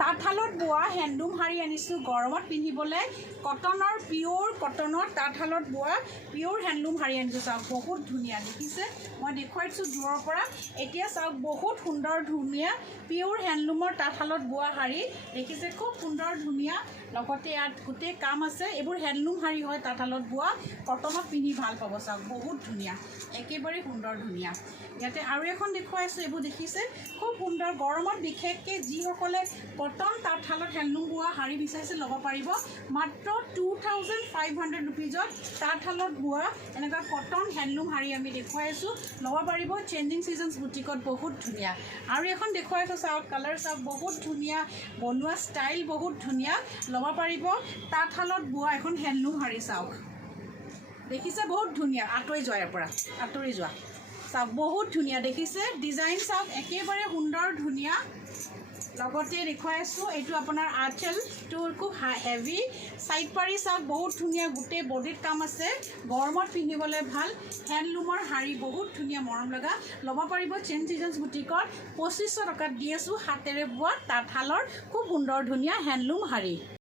তাঁতশালত বোৱা হেণ্ডলুম শাৰী আনিছোঁ গৰমত পিন্ধিবলৈ কটনৰ পিয়'ৰ কটনৰ তাঁতশালত বোৱা পিয়'ৰ হেণ্ডলুম শাৰী আনিছোঁ চাওক বহুত ধুনীয়া দেখিছে মই দেখুৱাই দিছোঁ দূৰৰ পৰা এতিয়া চাওক বহুত সুন্দৰ ধুনীয়া পিয়'ৰ হেণ্ডলুমৰ তাঁতশালত বোৱা শাৰী দেখিছে খুব সুন্দৰ ধুনীয়া লগতে ইয়াত গোটেই কাম আছে এইবোৰ হেণ্ডলুম শাৰী হয় তাঁতশালত বোৱা কটনত পিন্ধি ভাল পাব চাওক বহুত ধুনীয়া একেবাৰে সুন্দৰ ধুনীয়া ইয়াতে আৰু এখন দেখুৱাই আছোঁ এইবোৰ দেখিছে খুব সুন্দৰ গৰমত বিশেষকৈ যিসকলে কটন তাঁতশালত হেণ্ডলুম বোৱা শাৰী বিচাৰিছে ল'ব পাৰিব মাত্ৰ 2500 ৰুপিজত তাঁতশালত বোৱা এনেকুৱা কটন হেণ্ডলুম শাৰী আমি দেখুৱাই আছোঁ ল'ব পাৰিব চেঞ্জিং ছিজনছ বুটিকত বহুত ধুনীয়া আৰু এখন দেখুৱাই আছোঁ চাওক কালাৰ চাওক বহুত ধুনীয়া বনোৱা ষ্টাইল বহুত ধুনীয়া ল'ব পাৰিব তাঁতশালত বোৱা এখন হেণ্ডলুম শাৰী চাওক দেখিছে বহুত ধুনীয়া আঁতৰি যোৱা ইয়াৰ পৰা আঁতৰি যোৱা চাওক বহুত ধুনীয়া দেখিছে ডিজাইন চাওক একেবাৰে সুন্দৰ ধুনীয়া লগতে দেখুৱাই আছোঁ এইটো আপোনাৰ আঁচলটো খুব হেভি চাইড পাৰি চাওক বহুত ধুনীয়া গোটেই বডিত কাম আছে গৰমত পিন্ধিবলৈ ভাল হেণ্ডলুমৰ শাৰী বহুত ধুনীয়া মৰম লগা ল'ব পাৰিব চেঞ্জ ছিজনছ বুটিকত 2500 টকাত দি আছোঁ হাতেৰে বোৱা তাঁতশালৰ খুব সুন্দৰ ধুনীয়া হেণ্ডলুম শাৰী